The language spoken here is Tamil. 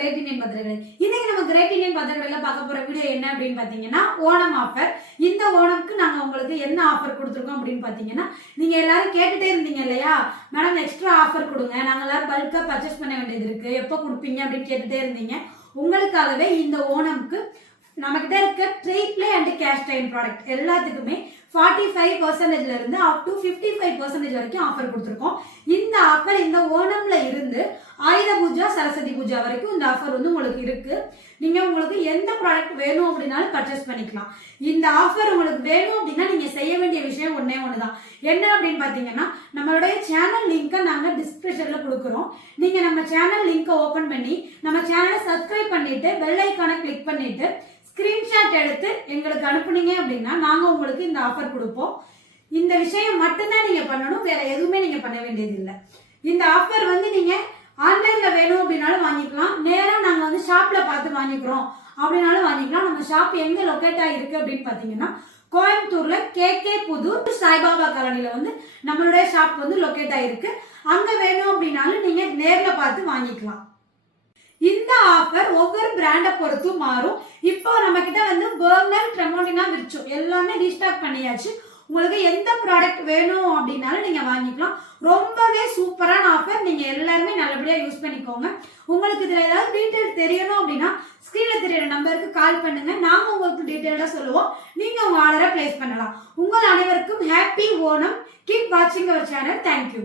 கிரேட் இந்தியன் பத்திரங்கள். இன்னைக்கு நம்ம கிரேட் இந்தியன் பத்திரங்கள்ல பார்க்க போற வீடியோ என்ன அப்படின்னு பாத்தீங்கன்னா ஓணம் ஆஃபர். இந்த ஓணம்க்கு நாங்க உங்களுக்கு என்ன ஆஃபர் கொடுத்துருக்கோம் அப்படின்னு பாத்தீங்கன்னா, நீங்க எல்லாரும் கேட்டுட்டே இருந்தீங்க இல்லையா, மேடம் எக்ஸ்ட்ரா ஆஃபர் கொடுங்க, நாங்க எல்லாரும் பல்கா பர்ச்சேஸ் பண்ண வேண்டியது இருக்கு, எப்போ கொடுப்பீங்க அப்படின்னு கேட்டுட்டே இருந்தீங்க. உங்களுக்காகவே இந்த ஓணம்க்கு நம்ம கிட்ட இருக்க trade play and cash time product எல்லாத்துக்குமே 45% இருந்து அப் டு 55% வரைக்கும் ஆஃபர் கொடுத்துருக்கோம். இந்த ஆஃபர் இந்த ஓணம்ல இருந்து ஆயுத பூஜா சரஸ்வதி பூஜா வரைக்கும் இந்த ஆஃபர் வந்து உங்களுக்கு இருக்கு. நீங்க உங்களுக்கு எந்த ப்ராடக்ட் வேணும் அப்படின்னாலும் பர்ச்சேஸ் பண்ணிக்கலாம். இந்த ஆஃபர் உங்களுக்கு வேணும் அப்படின்னா நீங்க செய்ய வேண்டிய விஷயம் ஒன்னே ஒண்ணுதான். என்ன அப்படின்னு பாத்தீங்கன்னா, நம்மளுடைய சேனல் லிங்கை நாங்க டிஸ்கிரிப்ஷன்ல கொடுக்குறோம். நீங்க நம்ம சேனல் லிங்கை ஓபன் பண்ணி நம்ம சேனலை சப்ஸ்கிரைப் பண்ணிட்டு பெல் ஐக்கானை கிளிக் பண்ணிட்டு ஸ்கிரீன்ஷாட் எடுத்து எங்களுக்கு அனுப்புனீங்க அப்படின்னா நாங்க உங்களுக்கு இந்த ஆஃபர் கொடுப்போம். இந்த விஷயம் மட்டும்தான் நீங்க பண்ணணும், வேற எதுவுமே நீங்க பண்ண வேண்டியது இல்லை. இந்த ஆஃபர் வந்து நீங்க ஆன்லைன்ல வேணும் அப்படின்னாலும் வாங்கிக்கலாம், நேரா நாங்க வந்து ஷாப்ல பார்த்து வாங்கிக்கிறோம் அப்படின்னாலும் வாங்கிக்கலாம். நம்ம ஷாப் எங்க லொக்கேட் ஆகிருக்கு அப்படின்னு பாத்தீங்கன்னா, கோயம்புத்தூர்ல கேகே புதூர் சாய்பாபா காலனில வந்து நம்மளுடைய ஷாப் வந்து லொக்கேட் ஆகிருக்கு. அங்க வேணும் அப்படின்னாலும் நீங்க நேர்ல பார்த்து வாங்கிக்கலாம். இந்த ஆஃபர் ஒவ்வொரு பிராண்டை பொறுத்தும் மாறும். இப்போ நம்ம கிட்ட வந்து பர்னர், ட்ரெமோண்டினா, விர்ச்சோ எல்லாமே ரீஸ்டாக் பண்ணியாச்சு. உங்களுக்கு எந்த ப்ராடக்ட் வேணும் அப்படின்னாலும் நீங்க வாங்கிக்கலாம். ரொம்பவே சூப்பரான ஆஃபர், நீங்க எல்லாருமே நல்லபடியா யூஸ் பண்ணிக்கோங்க. உங்களுக்கு இதுல ஏதாவது டீட்டெயில் தெரியணும் அப்படின்னா ஸ்கிரீன்ல தெரியற நம்பருக்கு கால் பண்ணுங்க, நாங்க உங்களுக்கு டீட்டெயிலா சொல்லுவோம். நீங்க உங்க ஆர்டரை பிளேஸ் பண்ணலாம். உங்கள் அனைவருக்கும் ஹாப்பி ஓணம். கீப் வாட்சிங் அவர் சேனல். தேங்க்யூ.